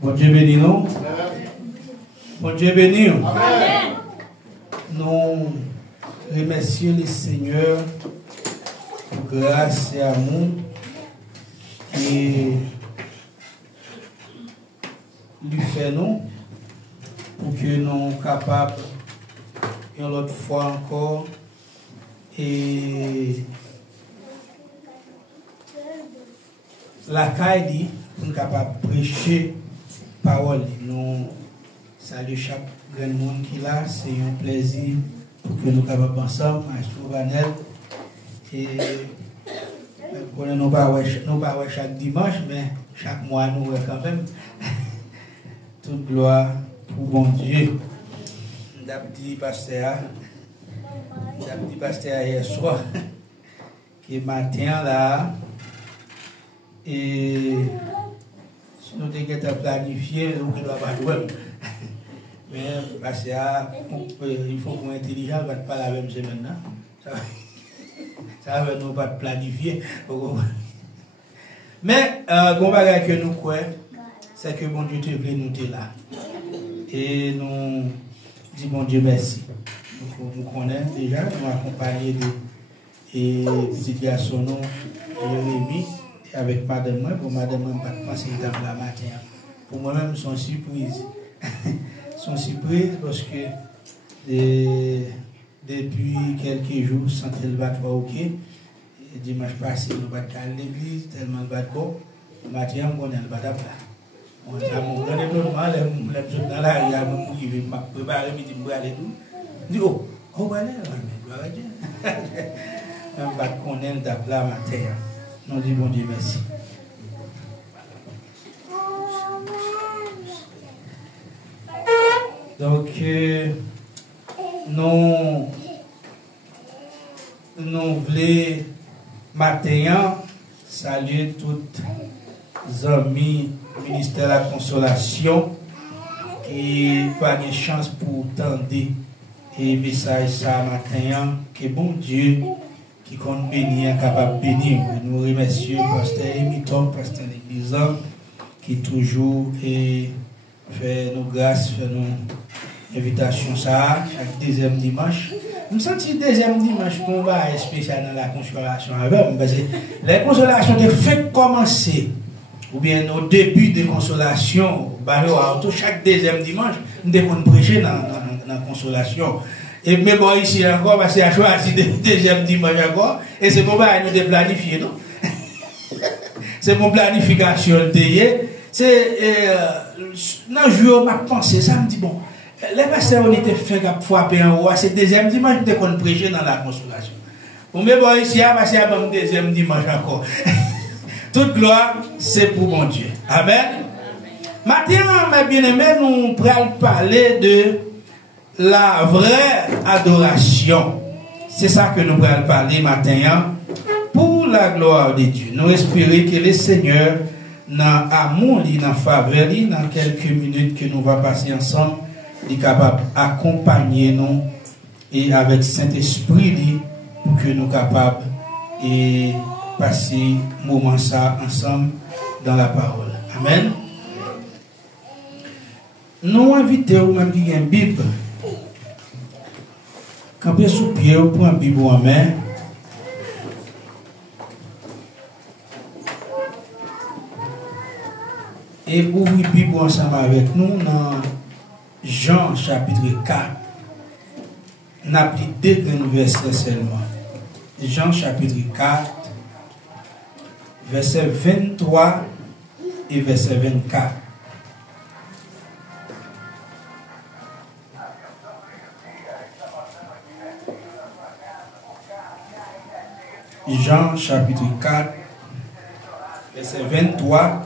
Bon Dieu béni nous. Bon Dieu béni. Nous remercions le Seigneur pour grâce et amour et lui fait nous pour que nous soyons capables une autre fois encore et la caille dit pour nous capables de prêcher parole. Nous saluons chaque grand monde qui est là. C'est un plaisir pour que nous capables ensemble à Souvanel. Et nous ne pas chaque dimanche, mais chaque mois nous voyons quand même. Toute gloire pour bon Dieu. D'abdi pasteur hier soir, qui matin là, et si nous devons planifier, nous ne doit pas jouer. Mais pasteur, il faut qu'on soit intelligent, on ne va pas la même semaine maintenant. Ça va nous pas planifier. Mais, bon bagage que nous croyons, c'est que bon Dieu te voulait nous être là. Et nous disons bon Dieu merci. Nous connaissons déjà, nous accompagnons des petits garçons, Jérémy, avec madame moi. Pour madame moi, je ne pense pas que la matin. Pour moi-même, sont surprises. Sont surprises parce que depuis quelques jours, sans tel bat pas ok. Dimanche passé, nous battons à l'église, tellement le bat bon. Matin, on est le bat à plat. On a mon normal, les dans la rue, je vais me préparer, je vais aller tout. Je dis, oh, voilà, gloire à Dieu. Même pas qu'on est le plat matin. Nous disons, bon Dieu, merci. Donc, nous voulons matin saluer toutes les amis du ministère de la Consolation qui pas de chance pour tendre et message ça matin que bon Dieu qui compte bénir capable de bénir. Nous remercions pasteur Emiton, pasteur l'église qui toujours fait nos grâces, fait nos invitations ça chaque deuxième dimanche. Je me sens que le deuxième dimanche, on va spécial dans la consolation avec moi. Parce que les consolations de fait commencer, ou bien au début de consolation, chaque deuxième dimanche, nous devons prêcher dans la consolation. Et mais bon, ici encore, parce qu'il a choisi le deuxième dimanche encore, et c'est pour ça que nous devons planifier, non? C'est mon planification. C'est dans le jour, je pense, ça me dit bon. Les pasteurs ont été faits pour frapper en haut. C'est le deuxième dimanche qu'on prêche dans la consolation. Vous me voyez ici, c'est le deuxième dimanche encore. Toute gloire, c'est pour mon Dieu. Amen. Maintenant, mes bien-aimés, nous allons parler de la vraie adoration. C'est ça que nous allons parler maintenant. Pour la gloire de Dieu. Nous espérons que le Seigneur, dans l'amour, dans la faveur, dans quelques minutes que nous allons passer ensemble, est capable d'accompagner nous et avec Saint-Esprit pour que nous soyons capables de passer un moment ça ensemble dans la parole. Amen. Nous invitons ou même qui a une Bible. Campez sous pied pour un Bible en main. Et ouvrez Bible ensemble avec nous dans Jean chapitre 4. On a pris 2 versets seulement. Jean chapitre 4, verset 23 et verset 24. Jean chapitre 4, verset 23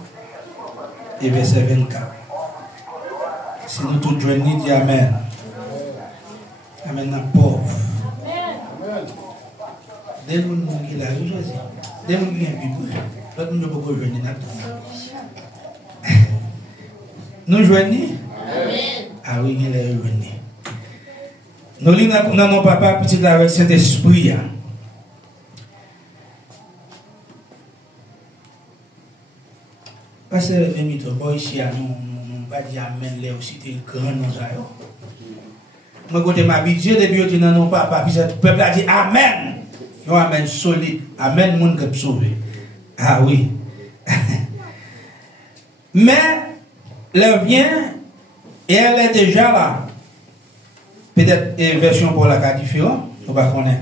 et verset 24. Si nous tous joignons, dis Amen. Amen, la pauvre. Dès que nous sommes là, dès que nous sommes là, l'autre nous ne pouvons pas joindre. Nous joignons? Ah oui, nous joignons. Nous lisons dans nos papa petit avec Saint-Esprit. Parce que les ici, nous pas dire amen, les aussi, t'es grand, nous avons. Moi, quand je m'habitue, depuis que nous n'avons pas, le peuple a dit amen. Yo amen solide. Amen, moun qui sauvé. Ah oui. Mais, elle vient, et elle est déjà là. Peut-être une version pour la cas différente, on va connaître.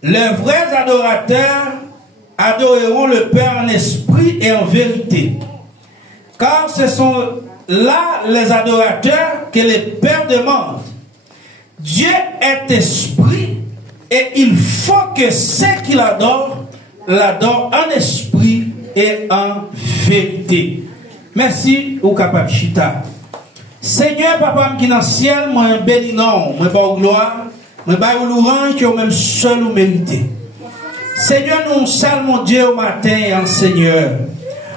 Les vrais adorateurs adoreront le Père en esprit et en vérité. Car ce sont là les adorateurs que le Père demande. Dieu est esprit et il faut que ceux qui l'adorent en esprit et en vérité. Merci au capable Chita. Seigneur, papa, qui est dans le ciel, moi, béni non, moi, pas gloire, moi, pas louange, que même seul ou mérité. Seigneur, nous saluons Dieu au matin, Seigneur.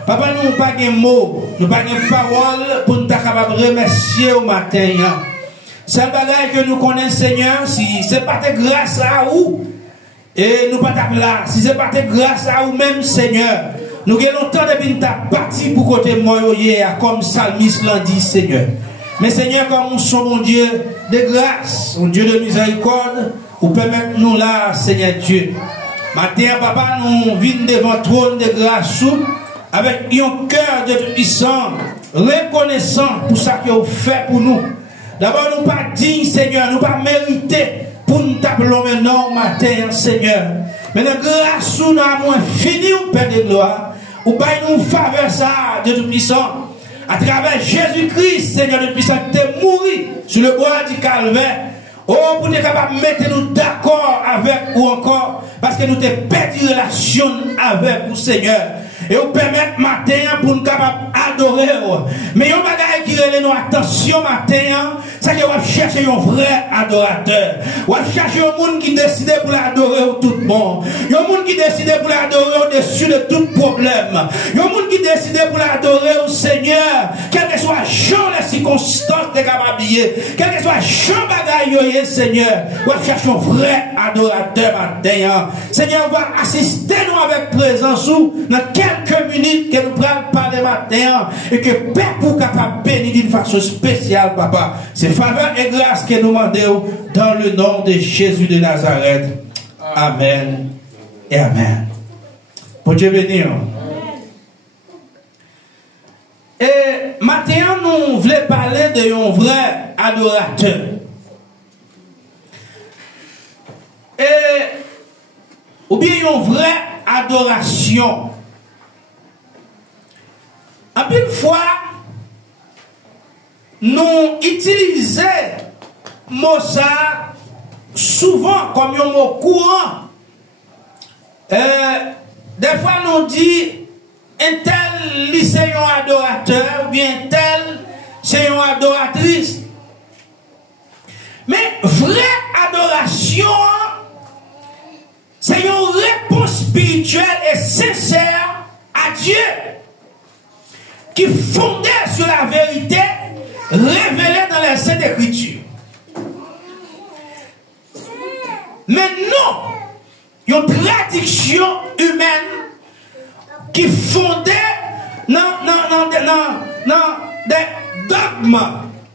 Papa, nous n'avons pas de mots, nous n'avons pas de paroles pour nous capables de remercier au matin. C'est le bagage que nous connaissons, Seigneur, si ce n'est pas de grâce à vous, et nous pas là, si ce n'est pas de grâce à vous-même, Seigneur, nous avons longtemps depuis nous avons parti pour côté moi, comme Salmis l'a dit, Seigneur. Mais Seigneur, comme nous sommes mon Dieu de grâce, un Dieu de miséricorde, vous permettez nous là, Seigneur Dieu. Maintenant, papa, nous venons devant le trône de grâce avec un cœur de puissant, reconnaissant pour ça que vous faites pour nous. D'abord, nous pas dignes, Seigneur, nous pas mérités pour nous taper maintenant matin, Seigneur. Mais la grâce, nous avons fini, Père de gloire, ou pas nous faveur ça de tout puissant. À travers Jésus-Christ, Seigneur de puissant, qui est mort sur le bois du calvaire. Oh, pour être capable de mettre nous d'accord avec ou encore, parce que nous avons perdu relation avec vous, Seigneur. Et vous permettre matin pour nous capables d'adorer. Mais il y a un bagage qui relève nos attention matin, c'est que vous cherchez un vrai adorateur. Vous cherchez un monde qui décide pour l'adorer au tout bon. Il y a un monde qui décide pour l'adorer au-dessus de tout problème. Il y a un monde qui décide pour l'adorer au Seigneur, quel que soit les circonstances de capables, quel que soit le bagage, Seigneur. Vous cherchez un vrai adorateur matin. Seigneur, vous assister nous avec présence dans quelques minutes que nous prenons parler matin et que Père pour capable bénir d'une façon spéciale, papa. C'est faveur et grâce que nous demandons dans le nom de Jésus de Nazareth. Amen et Amen. Pour Dieu bénir. Et maintenant, nous voulons parler d'un vrai adorateur. Ou bien une vraie adoration. En une fois, nous utilisons mot ça souvent comme un mot courant. Des fois, nous disons un tel lycéen adorateur ou bien tel c'est une adoratrice. Mais vraie adoration, c'est une réponse spirituelle et sincère à Dieu, qui fondait sur la vérité révélée dans les Saintes Écritures. Mais non, une traduction humaine qui fondait dans des dogmes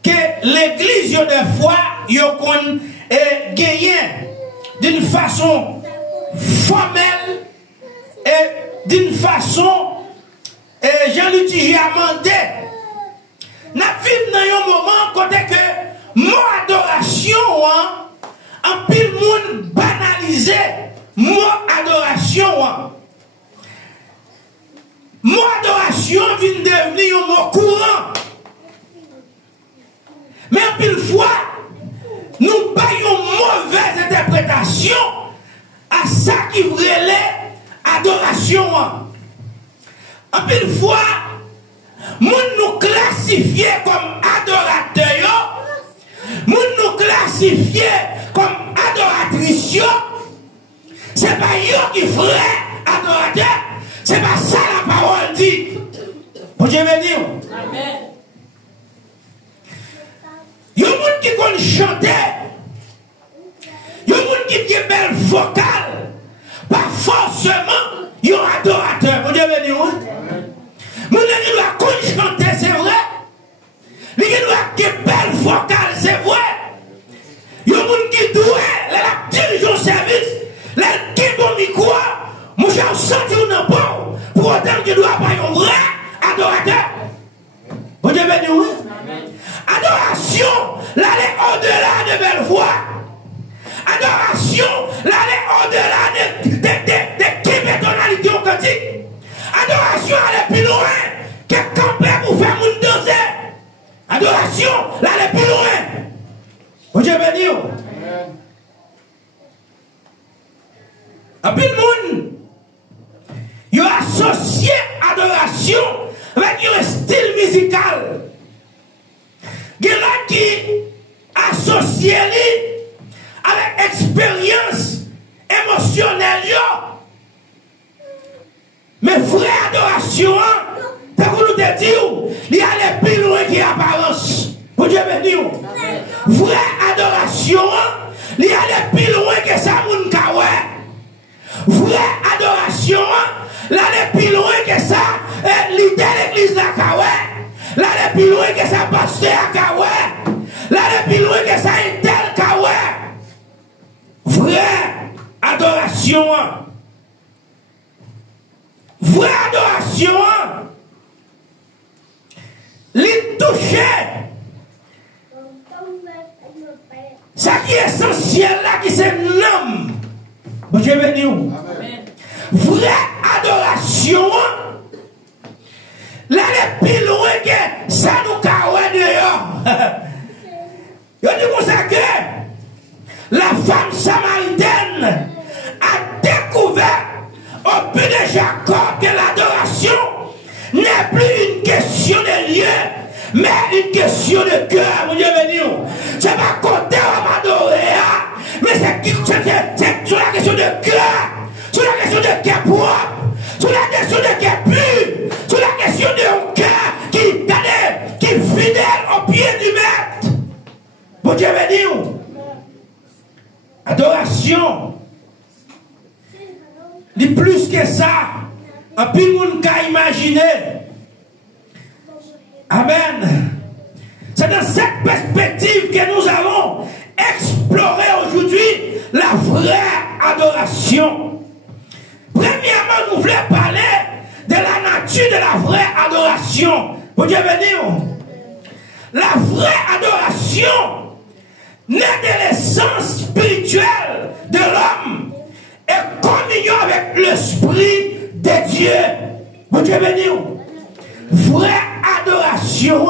que l'Église des fois a gagné d'une façon formelle et d'une façon Jean-Luc Amandé. Nous vivons dans un moment côté que mon adoration, en pile monde banalisé, mon adoration. Mon adoration vient devenir un mot courant. Mais en pile fois, nous payons une mauvaise interprétation à ça qui relève adoration. En pile fois, nous classifier comme adorateurs, nous classifier comme adoratrices, c'est pas eux qui ferait adorateur, c'est pas ça la parole dit. Pour Dieu bénir. Amen. Il y a des gens qui connaissent chanter qui ont belle vocale, pas forcément, ils ont adorateur. Bon Dieu béni, oui. Mon qui doit chanter, c'est vrai. Les qui doit belle vocale, c'est vrai. Il y a des gens qui doivent diriger au service, les qui bon micro, moi j'ai senti un bon, pour autant qu'il doit avoir un vrai adorateur. Bon Dieu béni, oui. Adoration, l'aller au-delà de belles voix. Adoration, l'aller au-delà de qui tonalité au quotidien. Adoration, aller plus loin que camper pour faire mon danser. Adoration, l'aller plus loin. Bon Dieu béni. Et puis le monde, il a associé adoration avec un style musical. Il y en a qui associent avec expérience émotionnelle. Mais vraie adoration, c'est pour nous dire, il y a les plus loin qui apparence. Pour Dieu béni. Vraie adoration, il y a les plus loin que ça, moun kawe. Vraie adoration, là les plus loin que ça, l'idée l'église la kawe. Là les plus loin que ça, pasteur kawe. Là les plus loin que ça, un tel kawe. Vraie adoration. Vraie adoration. Les toucher. Ça qui est essentiel là, qui c'est l'homme. Bon Dieu béni. Vraie adoration. Là les plus loin que ça nous kawe dehors. Il dit comme ça que la femme samaritaine a découvert au but de Jacob que l'adoration n'est plus une question de lieu, mais une question de cœur. Mon Dieu béni. C'est pas côté on m'adorer, mais c'est sur la question de cœur, sur la question de cœur propre, sur la question de cœur pur, sur la question de cœur qui est fidèle au pied du maître. Mon Dieu béni. Adoration. Ni plus que ça. Un peu de monde qu'à imaginer. Amen. C'est dans cette perspective que nous allons explorer aujourd'hui la vraie adoration. Premièrement, nous voulons parler de la nature de la vraie adoration. Pour Dieu béni. La vraie adoration naît de l'essence spirituelle de l'homme et communion avec l'esprit de Dieu. Bon Dieu béni. Vraie adoration.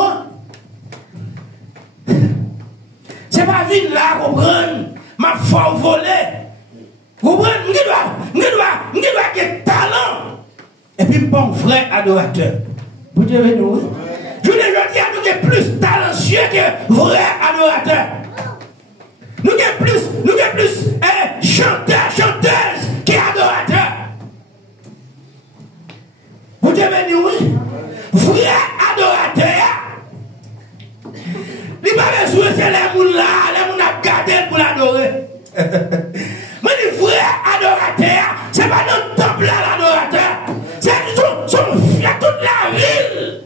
C'est pas vite là, comprendre, ma foi volée. Comprendre, je dois avoir talent. Et puis, bon vrai adorateur. Bon Dieu béni. Je ne veux dire que nous sommes plus talentueux que vrai adorateur. Nous sommes plus chanteurs, chanteuses qui adorateurs. Vous devez béni, oui. Vrai adorateur. Il n'y a pas besoin de ces gens là, les gens qui gardé pour l'adorer. Mais le vrai adorateur, ce n'est pas notre temple là, l'adorateur. C'est toute la ville.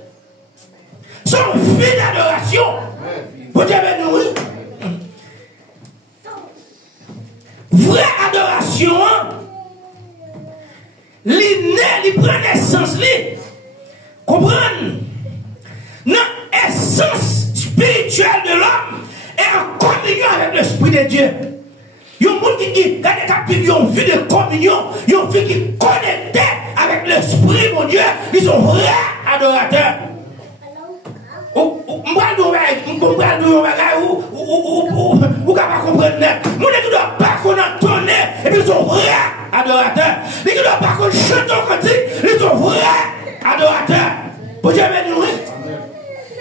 Son vie d'adoration. Vous devez béni, oui. Vraie adoration, il prend l'essence, comprendre, l'essence spirituelle de l'homme est en communion avec l'Esprit de Dieu. Il y a des gens qui ont vu de communion, ils ont vu qu'ils connectaient avec l'Esprit, mon Dieu, ils sont vrais adorateurs. Vous ne pouvez pas comprendre. Nous ne doit pas qu'on entende et puis ils sont vrais adorateurs. Ils ne doivent pas qu'on chante au cantique, ils sont vrais adorateurs. Vous Dieu béni, oui.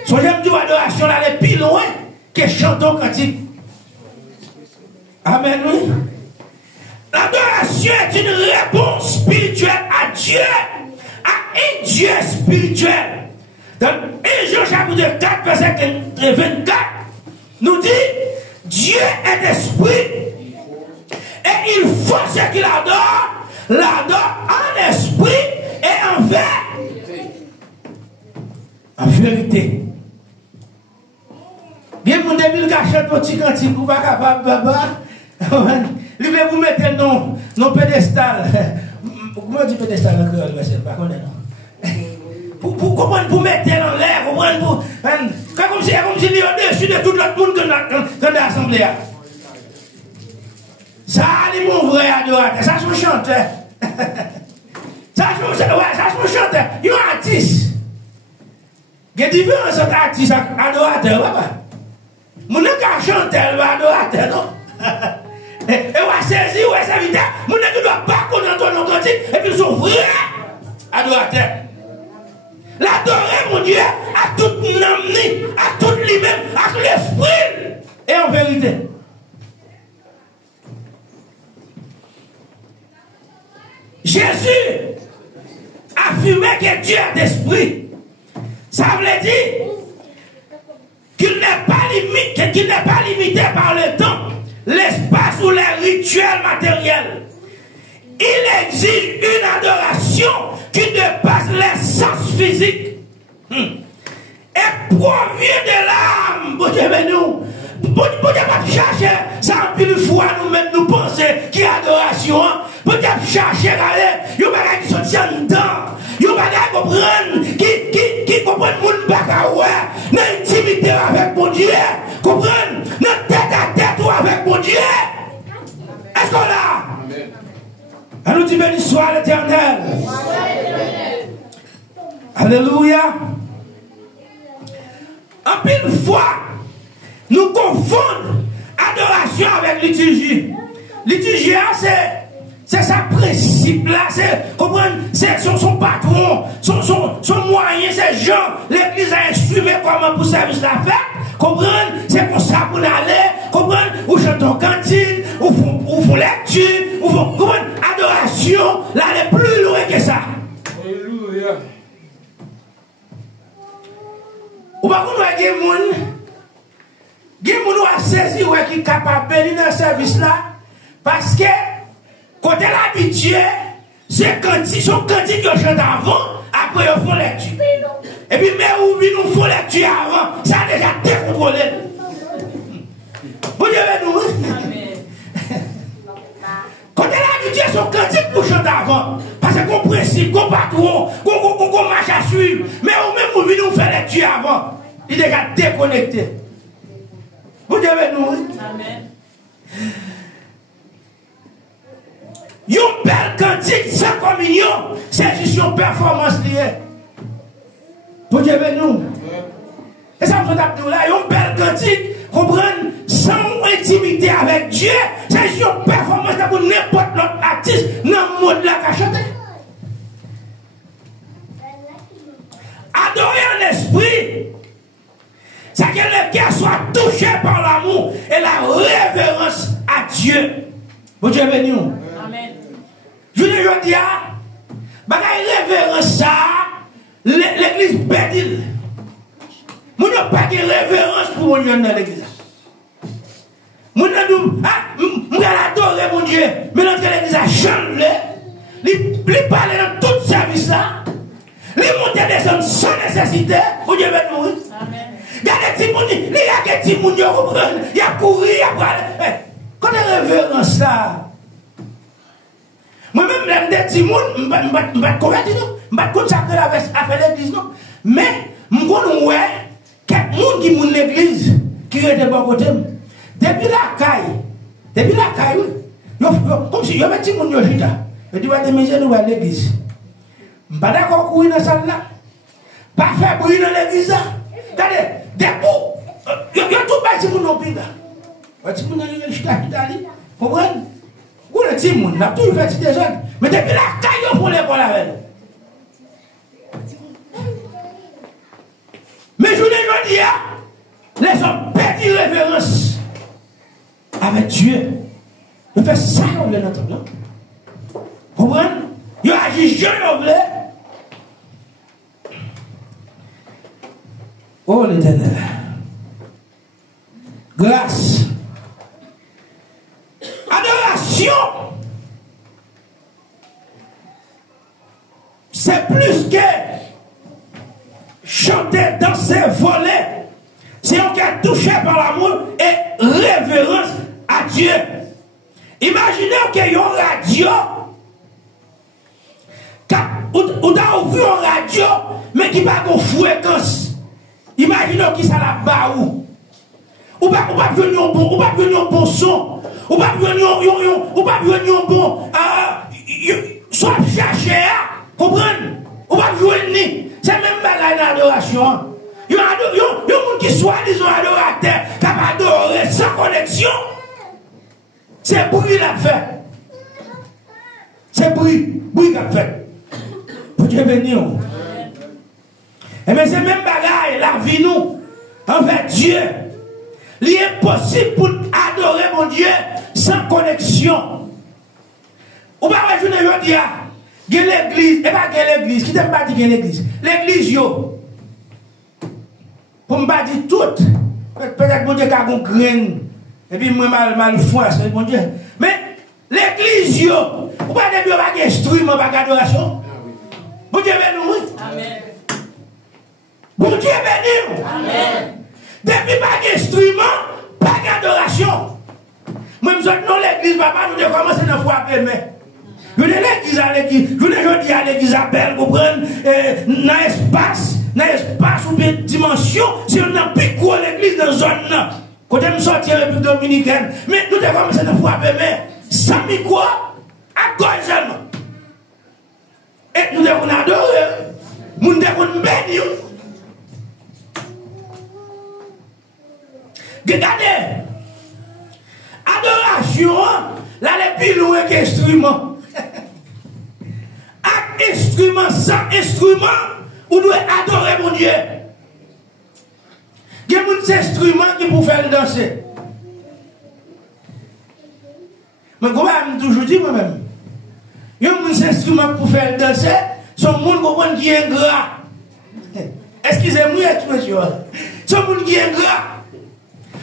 Son j'aime dire adoration là, les plus loin que chante au cantique. Amen, oui. L'adoration est une réponse spirituelle à Dieu, à un Dieu spirituel. Dans 1 Jean chapitre 4, verset 24, nous dit, Dieu est esprit, Et il faut ceux qui l'adorent en esprit et en vérité. En vérité. Bien, mon début, le cachet, petit cantique, vous pas capable, papa. Il veut vous mettre non pédestal. Comment dit pédestal en créole, monsieur? Pas connaître, non? Pour comprendre, pour mettre dans l'air, comprendre, comme si il est au-dessus de tout l'autre monde dans l'assemblée. Ça, c'est mon vrai adorateur. Ça, c'est mon chanteur. Ça, c'est mon chanteur. Il est un artiste. Il y a une différence entre artiste et adorateur, papa. Mon n'a qu'à chanter, il va adorateur, non? Et on va saisir, on va s'inviter. Mon n'a ne doit pas connaître ton cantique, et puis ils sont vrais adorateurs. L'adorer, mon Dieu, à toute l'âme, à tout lui-même, à tout l'esprit, et en vérité. Jésus affirmait que Dieu est d'esprit. Ça veut dire qu'il n'est pas limité par le temps, l'espace ou les rituels matériels. Il exige une adoration qui dépasse les sens physiques et provient de l'âme. Bon Dieu, nous. Bon Dieu, pas chercher ça en pile fois nous-mêmes nous penser qu'il y a adoration. Bon Dieu, chercher aller. Il y a des gens qui sont dedans. Il y a des gens qui comprennent, qui comprennent mon bagaoué. L'intimité avec mon Dieu. Comprennent, notre tête à tête avec mon Dieu. Est-ce qu'on l'a? À nous dit béni soit l'Éternel. Alléluia. En pile fois, nous confondons adoration avec liturgie. Liturgie, c'est sa principe là, c'est comprendre, c'est son patron, son moyen, c'est Jean. L'église a instrument comment pour service la fête. Comprendre, c'est pour ça pour aller, comprendre, ou chantons cantine, ou font lecture, ou font, comprendre, adoration, là, elle est plus loin que ça. Alléluia. Ou pas qu'on va dire, il y a des gens qui saisi qui sont capables de bénir dans ce service-là. Parce que, quand elle est habituée, c'est son cantique qu'ils chantent avant, après ils font lecture. Et puis, mais où nous font lecture avant, ça a déjà décontrôlé. Vous devez nous. Quand elle est habituée, son cantique pour chanter avant. Parce qu'on principe, qu'on patron, qu'on marche à suivre. Mais où même où nous faire lecture avant, il est déjà déconnecté. Vous devez nous. Amen. Une belle cantique sans communion, c'est juste une performance liée. Vous devez nous. Et ça me fait là, une belle cantique, comprendre, sans intimité avec Dieu, c'est juste une performance pour n'importe l'autre artiste dans le monde là qui a chanté. Adorer en esprit. C'est que le cœur soit touché par l'amour et la révérence à Dieu. Vous Dieu béni. Amen. Je ne dis pas, révérence ça, l'église bénit. Nous n'avons pas de révérence pour mon Dieu dans l'église. Nous n'avons adorer mon Dieu, mais dans l'église a changé. Il parle dans tout service là. Il monte des hommes sans nécessité. Vous Dieu béni. Amen. Il y a des petits il y a des petits mouns, il y a couru, il y a quand on révérence ça, moi-même, j'ai des petits mouns, je ne vais pas convertir, je ne vais pas consacrer à faire l'église, non. Mais, je connais quelques gens qui sont l'église, qui sont de bon côté. Depuis la caille, comme si il y avait des petits mouns, je dis, ouais, mes jeunes, à l'église. Je ne suis pas d'accord pour courir dans cette salle-là. Pas faire bruit dans l'église. Regardez, des bouts, il y a tout le petit monde au pays. Le petit monde a eu chita d'Italie. Vous comprenez? Où le petit monde n'a tout fait des jeunes. Mais depuis la caille, pour l'école avec mais je ne dis pas, les hommes perdent révérence avec Dieu. Ils font ça, on veut l'entendre. Vous comprenez? Ils agissent jeune, on veut. Oh l'Éternel, grâce, adoration c'est plus que chanter, danser, voler. C'est un cœur touché par l'amour et révérence à Dieu. Imaginez qu'il y a une radio. Ou dans ouvert une radio, mais qui n'a pas de fréquence. Imaginez qui ça la bat où. Ou pas venir un bon son. Ou pas venir un bon. Soit chercher, comprenez? Ou pas venir. C'est même bagaille d'adoration. Il y a des gens qui soit disons adorateurs, qui adorer sans connexion. C'est bruit la fait. C'est bruit la fait. Pour Dieu venir. Et mais c'est même bagaille, la vie nous, envers Dieu. Il est impossible pour adorer mon Dieu sans connexion. Ou pas je ne dire, il y a l'église, et pas l'église, qui t'aime pas dire l'église. L'église, yo. Pour me pas dire tout. Peut-être mon Dieu a un grain. Et puis moi mal foi, c'est mon Dieu. Mais l'église, yo. Ou pas de pas d'instrument, pas d'adoration. Bon Dieu béni. Amen. Bon Dieu béni. Amen. Depuis pas d'instrument, pas d'adoration. Moi, je dis non, l'église, papa, nous devons commencer à fois après, mais. Je dis l'église à l'église, je dis à l'église à Belle, vous prenez dans l'espace ou bien dimension, si on n'a plus quoi l'église dans la zone, quand on sort de la République dominicaine, mais nous devons commencer à fois après, mais sans micro, à gauche seulement. Et nous devons adorer, nous devons bénir. Regardez, adoration, là, les plus loin qu'instrument. Instrument sans instrument, vous devez adorer mon Dieu. Il y a des instruments qui pour faire danser. Mais comment je toujours dit moi-même? Il y a des instruments pour faire danser, son monde qui est ingrat. Excusez-moi, expression. Son monde qui est ingrat.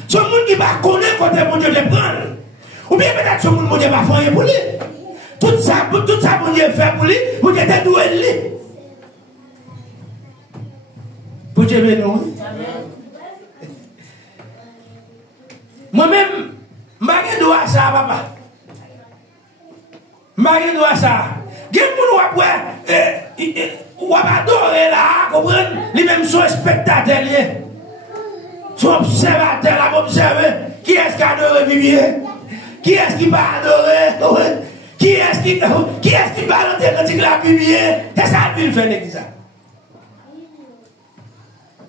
Son monde qui va connaître quand mon Dieu le prend. Ou bien peut-être son monde qui va faire pour lui. Tout ça, mon Dieu fait pour lui, mon Dieu est doué lui. Pour Dieu béni. Moi-même, je dois ça, papa. Je dois ça. Quel monde ou adorer là, comprendre, lui-même son spectateur, son observateur, là, observer qui est-ce qui adore Bibier, qui est-ce qui va adorer. Qui est-ce qui va l'entrer quand il a publié? C'est ça qu'il fait l'église.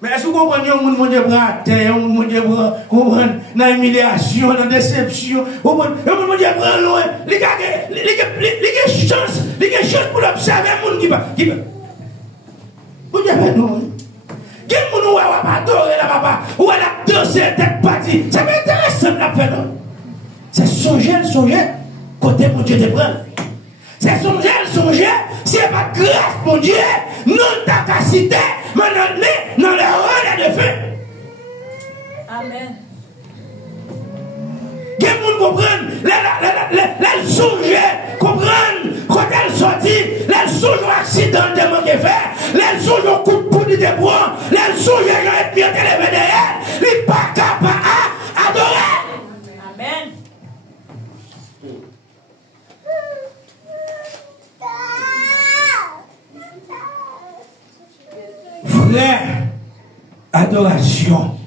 Mais est-ce que vous comprenez que mon Dieu prend à terre, mon Dieu prend dans l'humiliation, dans la déception, mon Dieu prend loin, il y a chance pour l'observer, mon Dieu qui va. Mon Dieu fait nous. Quel monde va adorer là, papa, ou elle a dansé tête partie. C'est pas intéressant la faire, non? C'est songer. Côté mon Dieu te prend. C'est songer, si c'est pas grâce mon Dieu, non ta capacité, mais dans le rôle de feu. Amen. Que vous comprenez, les songer, comprendre, quand elle sortit, les songer accident de mon faire, les songer au coup de poudre de bois, les songer ont été élevés derrière, les pas capables à adorer. Amen. Frère, adoration.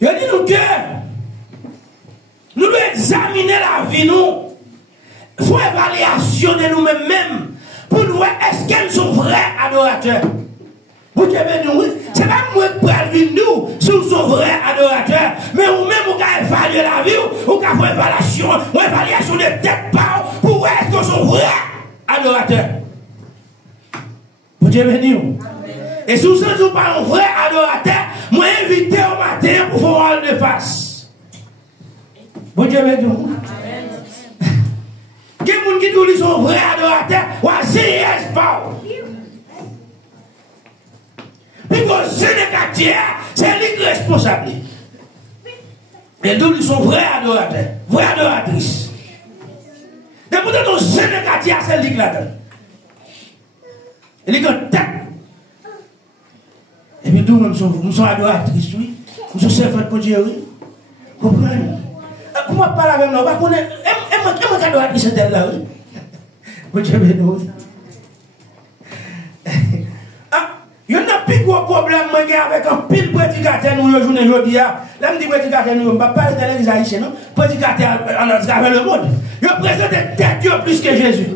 Je dis nous que nous devons examiner la vie, nous. Il faut évaluation de nous-mêmes pour nous voir est-ce qu'elles sont vrais adorateurs. Vous devez nous, c'est pas moi qui peux nous si nous sommes vrais adorateurs, mais vous-même vous pouvez évaluer la vie, vous pouvez faire une évaluation de tête par pour voir est-ce que sont vrais adorateurs. Vous Dieu béni. Et si vous êtes pas un vrai adorateur, moi invité au matin pour faire un de face. Vous Dieu béni. Quel monde qui dit qu'ils sont vrais adorateurs, ou à CIS pas. Puis vos sénégatiers, c'est lui responsable. Et donc ils sont vrais adorateurs, vraies adoratrices. Et pourtant, Sénégatia, c'est lui qui l'a donné. Il est en tête. Et puis tout le monde, nous sommes adoratrices, oui. Nous sommes servantes pour Dieu, oui. Comprenez? Comment parler avec nous? Parce qu'on est adoratrice de là, oui. Pour Dieu, oui. Il y a un plus gros problème avec un pile prédicateur nous aujourd'hui. Là, je dis prédicateur nous, je ne vais pas parler de l'église haïtienne, non? Prédicateur à travers le monde. Il présente tête plus que Jésus.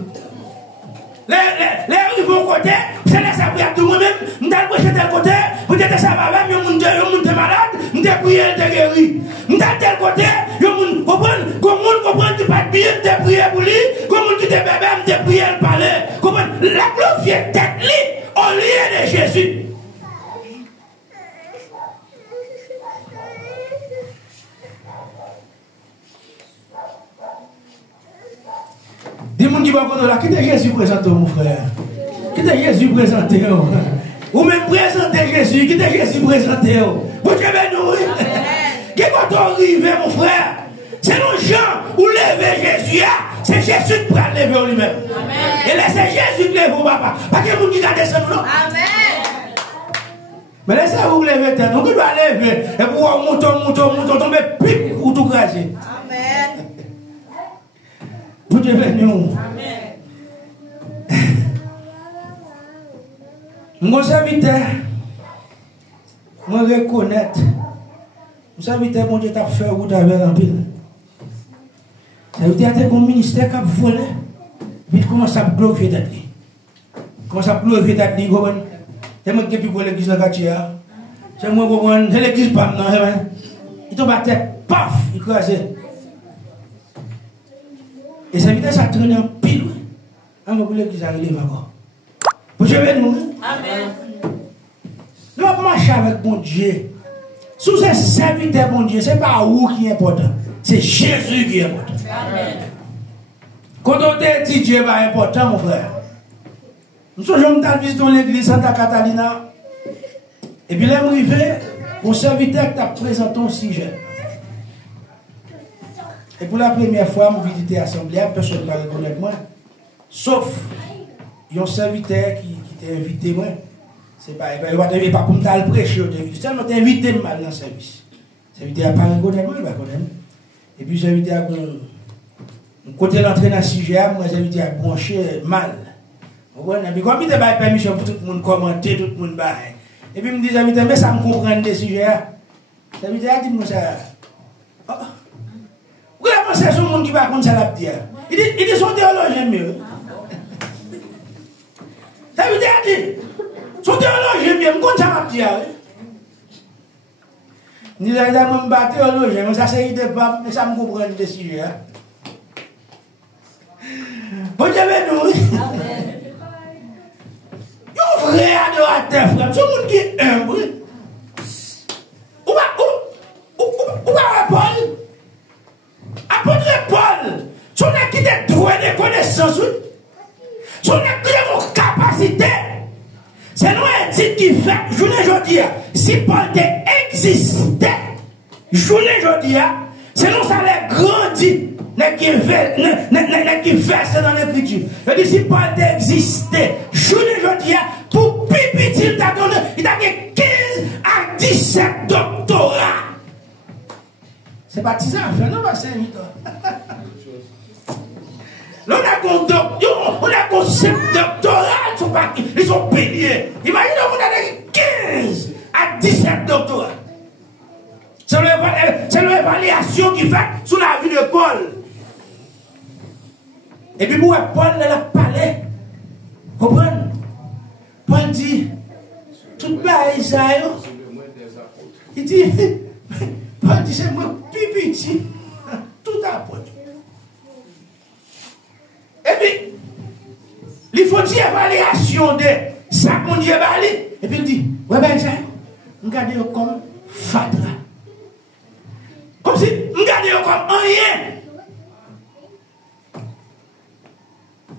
Les vont côté, c'est les savoir tout moi-même, je vais prêcher tel côté, peut-être ça va même, je suis malade, je vais prier, je vais guérir. Je vais tel côté, je vais comprendre, tu ne pas bien, je vais prier pour lui, comme tu te bébé, je vais prier le parler. La gloire vient tête lui, au lieu de Jésus. Dis-moi qui va là, qui est Jésus présenté, mon frère? Qui est Jésus présenté? Ou même présenter Jésus, qui est Jésus présenté? Vous Dieu nous, qui est quand on arrive, mon frère? C'est nos gens où lever Jésus, c'est Jésus qui prend lever lui-même. Et là, c'est Jésus qui lève au papa. Pas que vous qui gardez ça, non? Amen. Mais laissez-vous lever, on doit lever, et pour monter, tomber, pique, ou tout craser. Amen. Vous Dieu nous. Mon serviteur, moi reconnaître, mon serviteur, mon Dieu t'a fait route avec un pile. Ça veut dire que mon ministère qui a volé, vite commence à glorifier d'être. Commence à glorifier d'être. C'est moi qui ai pu voir l'église de la Gatia. C'est moi qui ai l'église pas maintenant. Il tombe à tête, paf, il crase. Et ça veut dire que ça traîne en pile. On va l'église arrive encore. Vous savez nous? Amen. Nous allons marcher avec mon Dieu. Sous ces serviteurs, mon Dieu, ce n'est pas où qui est important. C'est Jésus qui est important. Amen. Quand on te dit Dieu est important, mon frère. Nous sommes dans l'église Santa Catalina. Et puis là, on arrive au serviteur qui t'a présenté un sujet. Et pour la première fois, je visite l'assemblée, personne ne va reconnaître moi. Sauf, il y a un serviteur qui t'a invité moi. C'est pas, il va pas comme t'as le prêcher, seulement t'as invité mal dans le service. Le serviteur n'a pas reconnaître moi, il va connaître. Et puis, j'ai invité à côté l'entrée dans le sujet, moi, j'ai invité à brancher mal. Et puis, comme il t'a pas permission pour tout le monde commenter, tout le monde bailler. Et puis, il me dit, j'invite, mais ça me comprend des sujets. J'invite à dire, moi, ça. Vous avez pensé sur le monde qui va contre ça la dire. Il dit, son théologien mieux. J'invite à dire, son théologien mieux, je contre ça la dire. Il dit, je ne pas théologien, mais ça, c'est idée pas, mais ça me comprend des sujets. Vous avez nous. Amen. Yon vrai adorateur, frère. Ce monde qui est humble. Où va Paul? Apôtre Paul, son qui est doué de connaissances, son qui est capacité. C'est nous un titre qui fait, je ne dis pas, si Paul existait, je ne dis pas, c'est nous ça les grandit. Qui verse dans l'écriture. Je dis si Paul existait, je ne dis pas, pour pipiti, il a 15 à 17 doctorats. C'est pas 10 ans, non, c'est 8 ans. Là, on a 7 doctorats, ils sont payés. Imaginez, on a 15 à 17 doctorats. C'est l'évaluation qui fait sur la vie de Paul. Et puis, moi, Paul a parlé. Comprenez? Paul dit, tout le Isaïe. Il dit, Paul dit, c'est moi, plus petit, tout apôtre. Et puis, il faut dire évaluation de ça qu'on dit évalué. Et puis, il dit, ouais, ben, ça, regardez comme fatra. Comme si, regardez comme rien.